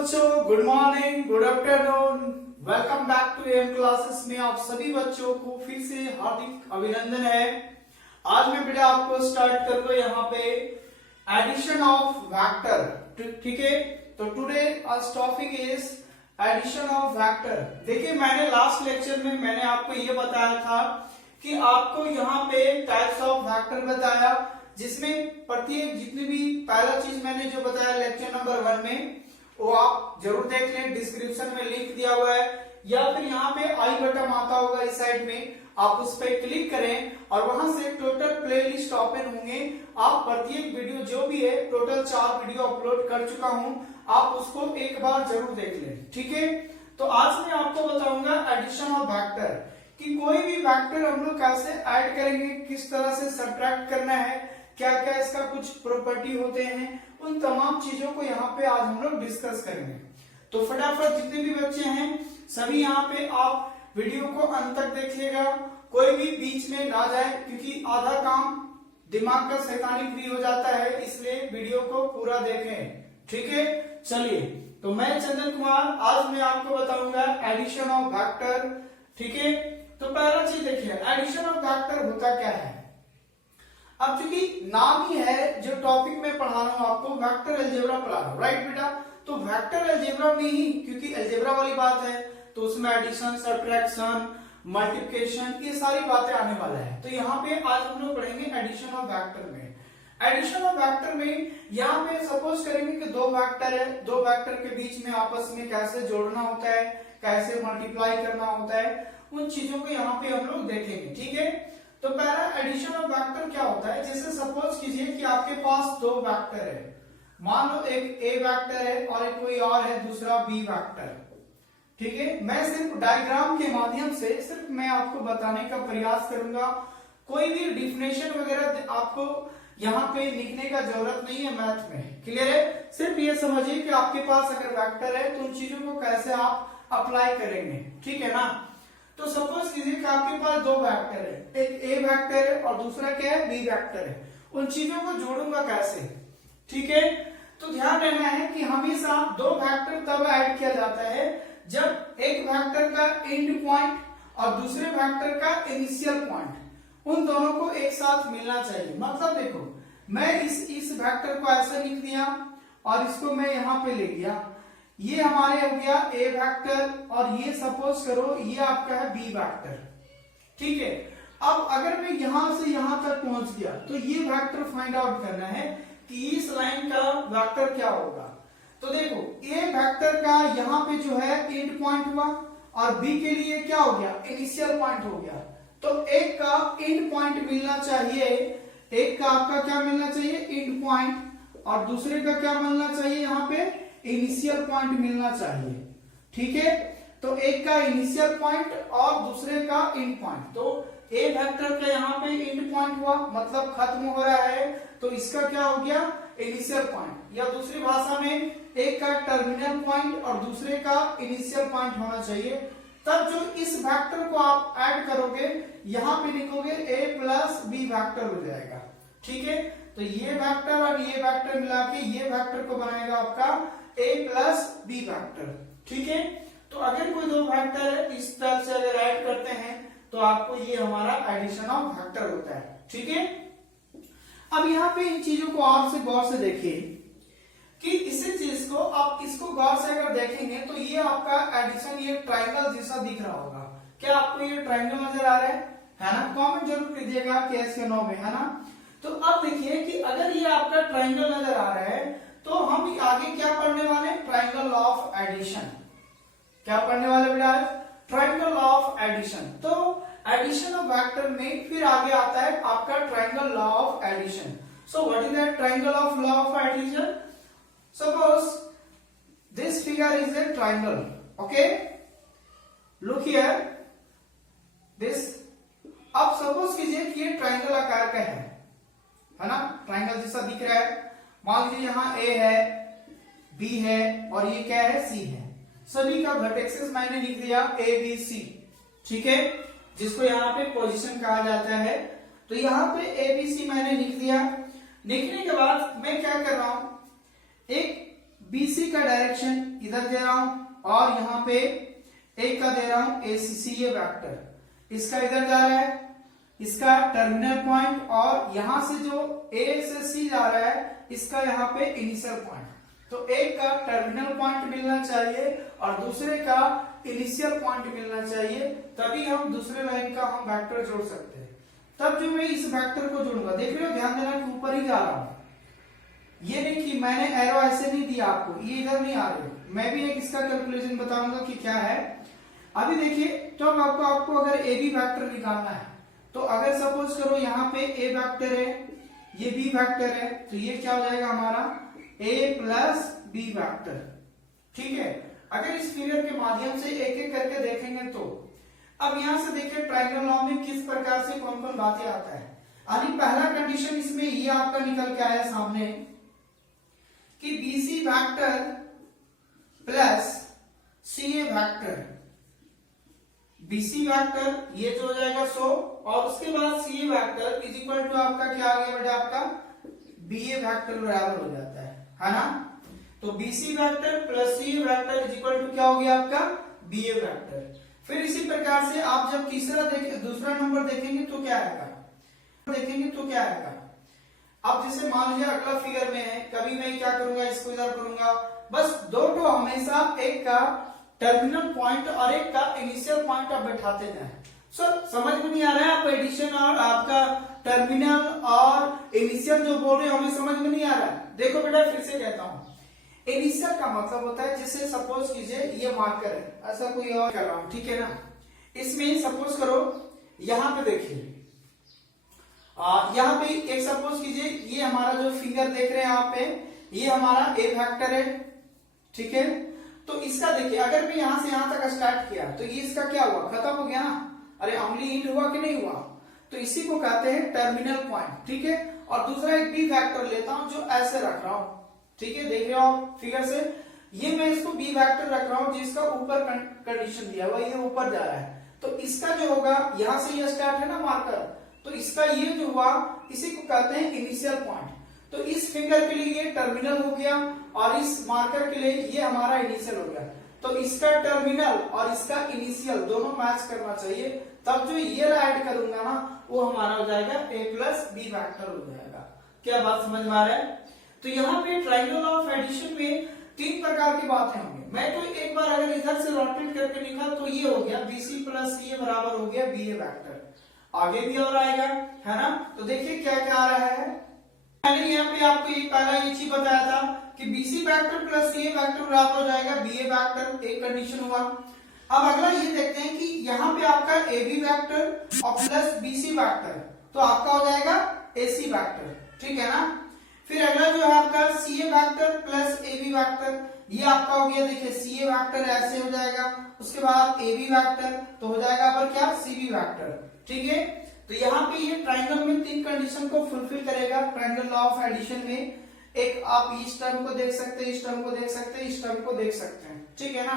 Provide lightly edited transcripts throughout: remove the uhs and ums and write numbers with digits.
बच्चों, good morning, good afternoon, welcome back to M classes में आप सभी बच्चों को फिर से हार्दिक अभिनंदन है। आज मैं बेटा आपको स्टार्ट करूंगा यहाँ पे एडिशन ऑफ वेक्टर। ठीक है, तो टुडे आज topic is addition of vector. देखिए, मैंने लास्ट लेक्चर में मैंने आपको ये बताया था कि आपको यहाँ पे टाइप्स ऑफ वेक्टर बताया, जिसमें प्रत्येक जितनी भी पहला चीज मैंने जो बताया लेक्चर नंबर 1 में वो आप जरूर देख लें, डिस्क्रिप्शन में लिंक दिया हुआ है, या फिर यहाँ पे आई बटन आता होगा इस साइड में, आप उस पर क्लिक करें और वहां से टोटल प्लेलिस्ट ओपन होंगे। आप प्रत्येक वीडियो जो भी है, टोटल 4 वीडियो अपलोड कर चुका हूं, आप उसको एक बार जरूर देख लें। ठीक है, तो आज मैं आपको बताऊंगा एडिशन ऑफ वेक्टर, कि कोई भी वेक्टर हम लोग कैसे ऐड करेंगे, किस तरह से सब्ट्रैक्ट करना है, क्या क्या इसका कुछ प्रॉपर्टी होते हैं, उन तमाम चीजों को यहाँ पे आज हम लोग डिस्कस करेंगे। तो फटाफट जितने भी बच्चे हैं सभी यहाँ पे आप वीडियो को अंत तक देखिएगा, कोई भी बीच में ना जाए, क्योंकि आधा काम दिमाग का शैतानी फ्री हो जाता है, इसलिए वीडियो को पूरा देखें। ठीक है, चलिए, तो मैं चंदन कुमार, आज मैं आपको बताऊंगा एडिशन ऑफ वेक्टर। ठीक है, तो पहला चीज देखिए, एडिशन ऑफ वेक्टर होता क्या है। अब चूंकि नाम ही है, जो टॉपिक में पढ़ा रहा हूं आपको वेक्टर अलजेब्रा पढ़ा रहा हूं, राइट बेटा, तो वेक्टर अलजेब्रा में ही, क्योंकि अलजेब्रा वाली बात है तो उसमें एडिशन, सब्ट्रैक्शन, मल्टीप्लिकेशन, ये सारी बातें आने वाला है। तो यहाँ पे आज हम लोग पढ़ेंगे एडिशन ऑफ वेक्टर में। एडिशन ऑफ वेक्टर में यहाँ पे सपोज करेंगे कि दो वेक्टर है, दो वेक्टर के बीच में आपस में कैसे जोड़ना होता है, कैसे मल्टीप्लाई करना होता है, उन चीजों को यहाँ पे हम लोग देखेंगे। ठीक है, तो पहला एडिशन ऑफ वेक्टर क्या होता है, जैसे सपोज कीजिए कि आपके पास दो वेक्टर है, मान लो एक ए वेक्टर है और एक कोई और है दूसरा बी वेक्टर। ठीक है, मैं सिर्फ डायग्राम के माध्यम से सिर्फ मैं आपको बताने का प्रयास करूंगा, कोई भी डिफिनेशन वगैरह आपको यहाँ पे लिखने का जरूरत नहीं है मैथ में। क्लियर है, सिर्फ ये समझिए कि आपके पास अगर वेक्टर है तो उन चीजों को कैसे आप अप्लाई करेंगे। ठीक है ना, तो सपोज कीजिए कि आपके पास दो वेक्टर है, एक ए वेक्टर है और दूसरा क्या है, बी वेक्टर है, उन चीजों को जोड़ूंगा कैसे। ठीक है, तो ध्यान रहना है कि हमेशा दो वेक्टर तब ऐड किया जाता है जब एक वेक्टर का एंड पॉइंट और दूसरे वेक्टर का इनिशियल पॉइंट, उन दोनों को एक साथ मिलना चाहिए। मतलब देखो, मैं इस वेक्टर को ऐसा लिख दिया और इसको मैं यहाँ पे ले गया, ये हमारे हो गया ए वेक्टर और ये सपोज करो ये आपका है बी वेक्टर। ठीक है, अब अगर मैं यहां से यहां तक पहुंच गया तो ये वेक्टर फाइंड आउट करना है कि इस लाइन का वेक्टर क्या होगा। तो देखो, ए वेक्टर का यहाँ पे जो है एंड पॉइंट हुआ और बी के लिए क्या हो गया, इनिशियल पॉइंट हो गया। तो एक का एंड पॉइंट मिलना चाहिए, एक का आपका क्या मिलना चाहिए, एंड पॉइंट, और दूसरे का क्या मिलना चाहिए, यहाँ पे इनिशियल पॉइंट मिलना चाहिए। ठीक है, तो एक का इनिशियल पॉइंट और दूसरे का एंड पॉइंट, तो ए वेक्टर का यहाँ पे एंड पॉइंट हुआ, मतलब खत्म हो रहा है, तो इसका क्या हो गया, इनिशियल पॉइंट, या दूसरी भाषा में एक का टर्मिनल पॉइंट और दूसरे का इनिशियल पॉइंट होना चाहिए। तब जो इस वेक्टर को आप ऐड करोगे, यहाँ पे लिखोगे a प्लस बी वेक्टर हो जाएगा। ठीक है, तो ये वेक्टर और ये वेक्टर मिला के ये वेक्टर को बनाएगा आपका a प्लस बी वेक्टर। ठीक है, तो अगर कोई दो वेक्टर है इस तरह से अगर ऐड करते हैं तो आपको ये हमारा एडिशन ऑफ वेक्टर होता है। ठीक है, अब यहाँ पे इन चीजों को और से गौर से देखिए कि इसी चीज को आप इसको गौर से अगर देखेंगे तो ये आपका एडिशन, ये ट्राइंगल जैसा दिख रहा होगा। क्या आपको ये ट्राइंगल नजर आ रहा है ना, कमेंट जरूर कीजिएगा कि यस या नो में, है ना। तो अब देखिए कि अगर ये आपका ट्राइंगल नजर आ रहा है तो हम आगे क्या पढ़ने वाले, ट्राइंगल ऑफ एडिशन। क्या पढ़ने वाले बेटा, ट्राइंगल ऑफ एडिशन। तो एडिशन ऑफ वेक्टर में फिर आगे आता है आपका triangle law of addition. So what is that triangle of law of addition? Suppose this figure is a triangle, okay? Look here, this. अब सपोज कीजिए कि ये ट्राइंगल आकार का है ना, ट्राइंगल जैसा दिख रहा है। मान लीजिए यहाँ A है, B है और ये क्या है, C है। सभी का वर्टेक्सेस मैंने लिख दिया A B C। ठीक है, जिसको यहाँ पे पोजीशन कहा जाता है। तो यहाँ पे A B C मैंने लिख दिया। लिखने के बाद मैं क्या कर रहा हूं, एक BC का डायरेक्शन इधर दे रहा हूं और यहाँ पे एक का दे रहा हूं ACC ये वेक्टर, इसका इधर जा रहा है, इसका टर्मिनल पॉइंट, और यहां से जो A से C जा रहा है इसका यहाँ पे इनिशियल पॉइंट। तो एक का टर्मिनल पॉइंट मिलना चाहिए और दूसरे का इनिशियल पॉइंट मिलना चाहिए, तभी हम दूसरे लाइन का हम वेक्टर जोड़ सकते हैं। तब जो मैं इस वेक्टर को जोड़ूंगा, देख रहे हो, ध्यान देना कि ऊपर ही जा रहा हूं, ये नहीं कि मैंने एरो ऐसे नहीं दिया आपको, ये इधर नहीं आ रहे। मैं भी एक इसका कैलकुलेशन बताऊंगा कि क्या है। अभी देखिए, तो आपको अगर ए बी वेक्टर निकालना है, तो अगर सपोज करो यहाँ पे ए वेक्टर है, ये बी वेक्टर है, तो ये क्या हो जाएगा हमारा ए प्लस बी वेक्टर। ठीक है, अगर इस फिगर के माध्यम से एक एक करके देखेंगे तो अब यहां से देखिए ट्रायंगल लॉ में किस प्रकार से कौन कौन बातें आता है। यानी पहला कंडीशन इसमें ये आपका निकल के आया सामने कि BC vector plus CA vector, BC vector ये जो हो जाएगा 100 और उसके बाद CA vector is equal to आपका क्या आ गया बेटा, आपका BA वेक्टर बराबर हो जाता है ना। तो BC vector plus CA vector is equal to क्या हो गया आपका BA वेक्टर। फिर इसी प्रकार से आप जब दूसरा नंबर देखेंगे तो क्या आएगा, अब जैसे मान लीजिए अगला फिगर में है, कभी मैं क्या करूंगा, इसको इधर करूंगा, बस दो तो हमेशा एक का टर्मिनल पॉइंट और एक का इनिशियल पॉइंट आप बैठाते जाए। सर समझ में नहीं आ रहा है, आप एडिशन और आपका टर्मिनल और इनिशियल जो बोल रहे हो हमें समझ में नहीं आ रहा है। देखो बेटा फिर से कहता हूं, इनिशियल का मतलब होता है, जैसे सपोज कीजिए ये मार्कर है, ऐसा कोई और कर रहा हूं, ठीक है ना। इसमें सपोज करो यहां पे देखिए, यहाँ पे एक सपोज कीजिए ये हमारा जो फिंगर देख रहे हैं यहाँ पे, ये हमारा ए वेक्टर है, ठीक है। तो इसका देखिए अगर मैं यहां से यहां तक स्टार्ट किया तो ये इसका क्या हुआ, खत्म हो गया ना। अरे अम्ली हिट हुआ कि नहीं हुआ, तो इसी को कहते हैं टर्मिनल पॉइंट, ठीक है। और दूसरा एक बी वेक्टर लेता हूं जो ऐसे रख रहा हूं, ठीक है, देख रहे हो आप फिगर से, ये मैं इसको बी वेक्टर रख रहा हूं जिसका ऊपर कंडीशन दिया हुआ, ये ऊपर जा रहा है। तो इसका जो होगा यहां से ये स्टार्ट है ना मार्कर, तो इसका ये जो हुआ इसी को कहते हैं इनिशियल पॉइंट। तो इस फिंगर के लिए ये टर्मिनल हो गया और इस मार्कर के लिए ये हमारा इनिशियल हो गया। तो इसका टर्मिनल और इसका इनिशियल दोनों मैच करना चाहिए, तब जो ये ऐड करूंगा ना वो हमारा हो जाएगा ए प्लस बी वेक्टर हो जाएगा। क्या बात समझ में आ रहा है। तो यहाँ पे ट्रायंगल ऑफ एडिशन में तीन प्रकार की बातें होंगी। मैं तो एक बार अगर इधर से रोटेट करके लिखा तो ये हो गया BC प्लस CA बराबर हो गया BA वेक्टर। आगे भी और आएगा, है ना। तो देखिए क्या क्या आ रहा है, मैंने यहाँ पे आपको एक पहला ये चीज बताया था कि BC vector plus CA vector बराबर हो जाएगा BA वेक्टर, एक कंडीशन हुआ। अब अगला ये देखते हैं कि यहाँ पे आपका AB वेक्टर और प्लस BC वेक्टर, तो आपका हो जाएगा AC वेक्टर, ठीक है ना। फिर अगला जो है आपका CA vector plus AB vector, ये आपका हो गया, देखिए CA वेक्टर ऐसे हो जाएगा, उसके बाद AB वेक्टर तो हो जाएगा पर क्या CB वेक्टर, ठीक है। तो यहाँ पे ये ट्रायंगल में तीन कंडीशन को फुलफिल करेगा। ट्रायंगल लॉ ऑफ एडिशन में एक आप इस टर्म को देख सकते हैं, इस टर्म को देख सकते हैं, इस टर्म को देख सकते हैं, ठीक है ना।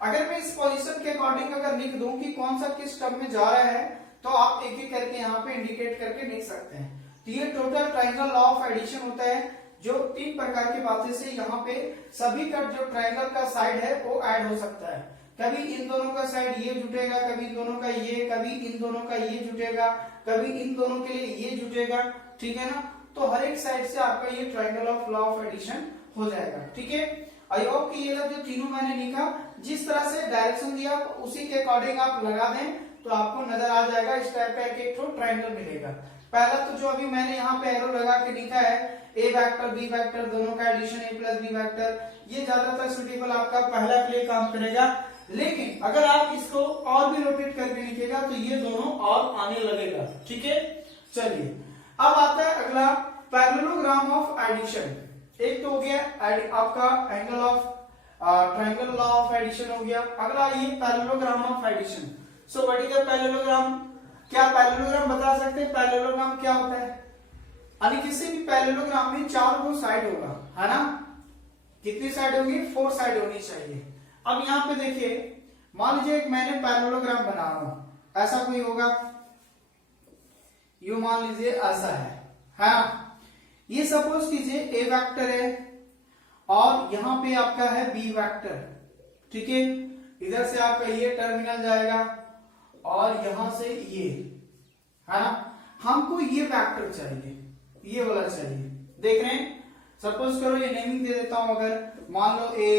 अगर मैं इस पोजीशन के अकॉर्डिंग अगर लिख दूं कि कौन सा किस टर्म में जा रहा है, तो आप एक एक करके यहाँ पे इंडिकेट करके लिख सकते हैं। तो ये total triangle law of addition होता है, जो तीन प्रकार की बातें से यहाँ पे सभी का जो ट्रायंगल का साइड है वो ऐड हो सकता है। कभी इन दोनों का साइड ये जुटेगा, कभी इन दोनों का ये, कभी इन दोनों का ये जुटेगा, कभी इन दोनों के लिए ये जुटेगा, ठीक है ना। तो हर एक साइड से आपका ये triangle of law of addition हो जाएगा, ठीक है। आई होप कि ये जो तीनों मैंने लिखा, जिस तरह से डायरेक्शन दिया उसी के अकॉर्डिंग आप लगा दें तो आपको नजर आ जाएगा, इस टाइप का एक तो ट्रायंगल मिलेगा। पहला तो जो अभी मैंने यहाँ पे एरो लगा के लिखा है ए वेक्टर बी वेक्टर दोनों का एडिशन ए प्लस बी वेक्टर, ये ज्यादातर सुटेबल आपका पहला के लिए काम करेगा। लेकिन अगर आप इसको और भी रोटेट करके लिखेगा तो ये दोनों और आने लगेगा, ठीक है। चलिए अब आता है अगला पैरेललोग्राम ऑफ एडिशन। एक तो हो गया आपका angle of triangle law of addition हो गया। अगला ये parallelogram of addition. So what is the parallelogram, क्या पैरेललोग्राम बता सकते हैं पैरेललोग्राम क्या होता है। यानी किसी भी पैरेललोग्राम में चार को साइड होगा, है ना। कितनी साइड होगी, 4 साइड होनी चाहिए। अब यहाँ पे देखिए, मान लीजिए एक मैंने पैरेललोग्राम बना रहा हूं, ऐसा कोई होगा, यू मान लीजिए ऐसा है ना। ये सपोज कीजिए ए वेक्टर है और यहाँ पे आपका है बी वेक्टर, ठीक है। इधर से आपका ये टर्मिनल जाएगा और यहां से ये, है ना। हमको ये वेक्टर चाहिए, ये वाला चाहिए, देख रहे हैं। सपोज करो ये नेमिंग दे देता हूं, अगर मान लो ए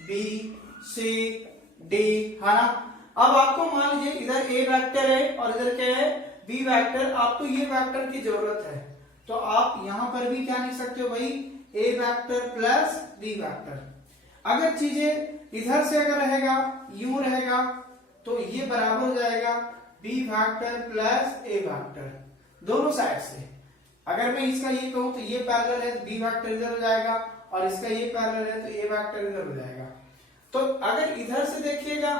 बी सी डी, है ना। अब आपको मान लीजिए इधर ए वेक्टर है और इधर क्या है, बी वेक्टर। आपको ये वेक्टर की जरूरत है, तो आप यहां पर भी क्या लिख सकते हो भाई, ए वेक्टर प्लस बी वेक्टर। अगर चीजें इधर से अगर रहेगा, यूं रहेगा, तो ये बराबर हो जाएगा बी वेक्टर प्लस ए वेक्टर, दोनों साइड से। अगर मैं इसका ये कहूं तो ये पैरेलल है, बी वेक्टर इधर हो जाएगा, और इसका ये पैरेलल है तो ए वेक्टर इधर हो जाएगा। तो अगर इधर से देखिएगा,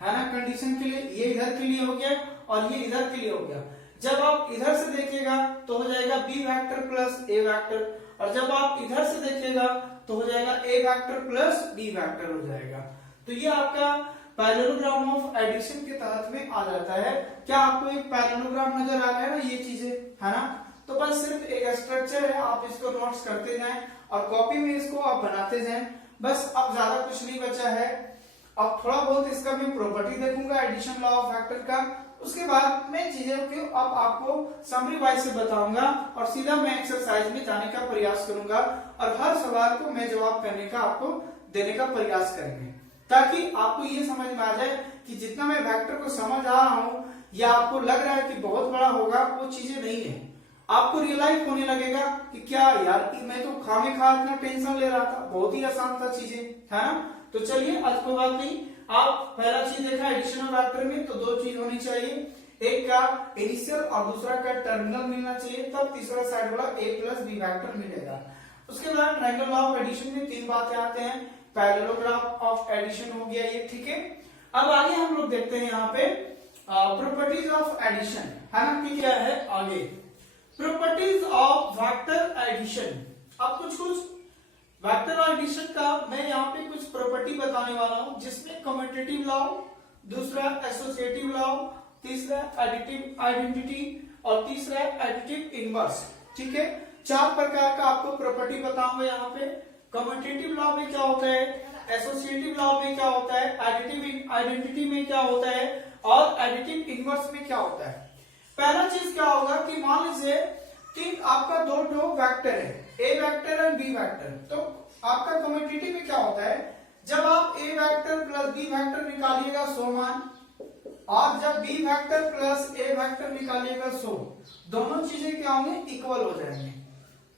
है ना, कंडीशन के लिए ये इधर के लिए हो गया और ये इधर के लिए हो गया। जब आप इधर से देखिएगा तो हो जाएगा बी वेक्टर प्लस ए वेक्टर, और जब आप इधर से देखिएगा तो हो जाएगा ए वेक्टर प्लस बी वेक्टर हो जाएगा। तो ये आपका पैरेललोग्राम ऑफ एडिशन के तहत में आ जाता है। क्या आपको एक पैरेललोग्राम नजर आ रहा है ना, ये चीजें, है ना। तो बस सिर्फ एक स्ट्रक्चर है, आप इसको नोट्स करते जाएं और कॉपी में इसको आप बनाते जाएं, बस। अब ज्यादा कुछ नहीं बचा है। अब थोड़ा बहुत इसका मैं प्रॉपर्टी देखूंगा एडिशन लॉ ऑफ फैक्टर का, उसके बाद मैं चीजों को अब आपको समरी वाइज से बताऊंगा और सीधा मैं एक्सरसाइज में जाने का प्रयास करूंगा और हर सवाल को मैं जवाब करने का आपको देने का प्रयास करेंगे, ताकि आपको ये समझ में आ जाए कि जितना मैं वेक्टर को समझ आ रहा हूं या आपको लग रहा है कि बहुत बड़ा होगा, वो चीजें नहीं है। आपको रियलाइज होने लगेगा कि क्या यार, मैं तो खामे खा इतना टेंशन ले रहा था, बहुत ही आसान था चीजें, है ना। तो चलिए, आज कोई बात नहीं। आप पहला चीज देखा एडिशन ऑफ वेक्टर में, तो दो चीज होनी चाहिए, एक का इनिशियल और दूसरा का टर्मिनल मिलना चाहिए, तब तीसरा साइड वाला ए प्लस बी वेक्टर मिलेगा। उसके बाद ट्रायंगल लॉ ऑफ एडिशन में तीन बातें आते हैं, पैरेललोग्राम ऑफ एडिशन हो गया ये, ठीक है। अब आगे हम लोग देखते हैं यहाँ पे प्रॉपर्टीज ऑफ एडिशन, है ना, कि क्या है आगे प्रॉपर्टीज ऑफ वेक्टर एडिशन। अब कुछ वेक्टर एडिशन का मैं यहाँ पे कुछ प्रॉपर्टी बताने वाला हूँ, जिसमें कम्यूटेटिव लॉ, दूसरा एसोसिएटिव लॉ, तीसरा एडिटिव आइडेंटिटी और तीसरा एडिटिव इनवर्स, ठीक है। चार प्रकार का आपको प्रॉपर्टी बताऊंगा यहाँ पे। कम्यूटेटिव लॉ में क्या होता है, एसोसिएटिव लॉ में क्या होता है, एडिटिव आइडेंटिटी में क्या होता है और एडिटिव इनवर्स में क्या होता है। पहला चीज क्या होगा कि मान लीजिए तीन आपका दो वेक्टर है, ए वेक्टर और बी वेक्टर। तो आपका कम्यूटेटिव में क्या होता है, जब आप ए वेक्टर प्लस बी वेक्टर निकालिएगा 100 मान, और जब बी वेक्टर प्लस ए वेक्टर निकालिएगा 100, दोनों चीजें क्या होंगे, इक्वल हो जाएंगे,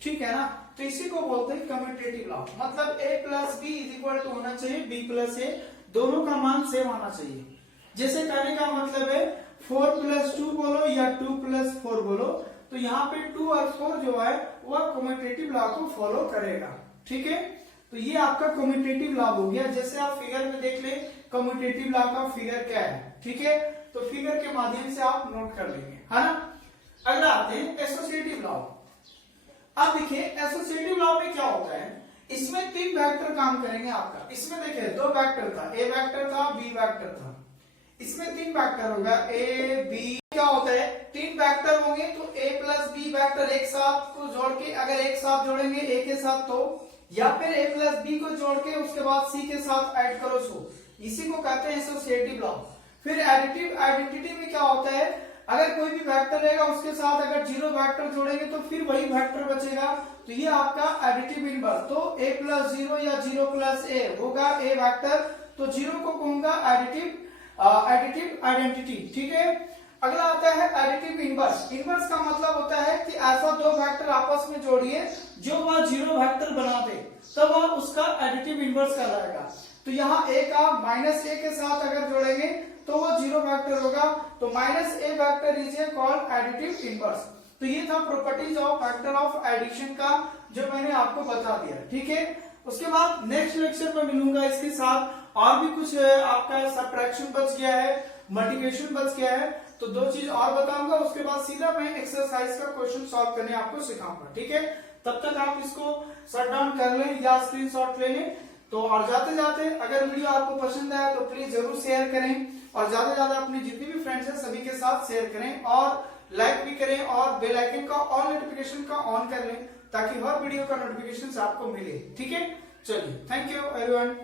ठीक है ना। तो इसी को बोलते हैं कम्यूटेटिव लॉ। मतलब A plus B is equal to होना चाहिए बी प्लस ए, दोनों का मान सेम आना चाहिए। जैसे कहने का मतलब है 4 प्लस 2 बोलो या 2 प्लस 4 बोलो, तो यहाँ पे 2 और 4 जो है वह कम्यूटेटिव लॉ को फॉलो करेगा, ठीक है। तो ये आपका कम्यूटेटिव लॉ हो गया। जैसे आप फिगर में देख ले कम्यूटेटिव लॉ का फिगर क्या है, ठीक है। तो फिगर के माध्यम से आप नोट कर लेंगे, है ना। अगला आते हैं एसोसिएटिव लॉ। अब देखिए एसोसिएटिव लॉ में क्या होता है, इसमें तीन वेक्टर काम करेंगे आपका। इसमें देखिए दो वेक्टर था, ए वेक्टर था, बी वेक्टर था। इसमें तीन वेक्टर होगा, ए बी। क्या होता है, तीन वेक्टर होंगे तो ए प्लस बी वेक्टर एक साथ को जोड़ के, अगर एक साथ जोड़ेंगे ए के साथ तो, या फिर ए प्लस बी को जोड़ के उसके बाद सी के साथ ऐड करो 100, इसी को कहते हैं एसोसिएटिव लॉ। फिर एडिटिव आइडेंटिटी में क्या होता है, अगर कोई भी वेक्टर रहेगा उसके साथ अगर जीरो वेक्टर जोड़ेंगे तो फिर वही वेक्टर बचेगा, तो ये आपका एडिटिव इनवर्स। तो ए प्लस जीरो या जीरो प्लस ए होगा ए वेक्टर, तो जीरो को कहूंगा एडिटिव आइडेंटिटी, ठीक है। अगला आता है एडिटिव इनवर्स। इनवर्स का मतलब होता है कि ऐसा दो वेक्टर आपस में जोड़िए जो वह जीरो वेक्टर बना दे, तब वह उसका एडिटिव इनवर्स कहलाएगा। तो यहाँ ए का माइनस ए के साथ अगर जोड़ेंगे तो वो जीरो वेक्टर होगा, तो minus A vector is called additive inverse. तो ये था properties of vector of addition का, जो मैंने आपको बता दिया, ठीक है। उसके बाद नेक्स्ट लेक्चर में मिलूंगा इसके साथ। और भी कुछ आपका सब्ट्रैक्शन बच गया है, मल्टीप्लिकेशन बच गया है, तो दो चीज और बताऊंगा। उसके बाद सीधा मैं एक्सरसाइज का क्वेश्चन सॉल्व करने आपको सिखाऊंगा, ठीक है। तब तक आप इसको शट डाउन कर लें या स्क्रीनशॉट ले लें। तो और जाते जाते अगर वीडियो आपको पसंद आया तो प्लीज जरूर शेयर करें, और ज्यादा से ज्यादा अपने जितने भी फ्रेंड्स हैं सभी के साथ शेयर करें, और लाइक भी करें, और बेल आइकन का ऑल नोटिफिकेशन का ऑन कर लें, ताकि हर वीडियो का नोटिफिकेशन आपको मिले, ठीक है। चलिए, थैंक यू एवरीवन।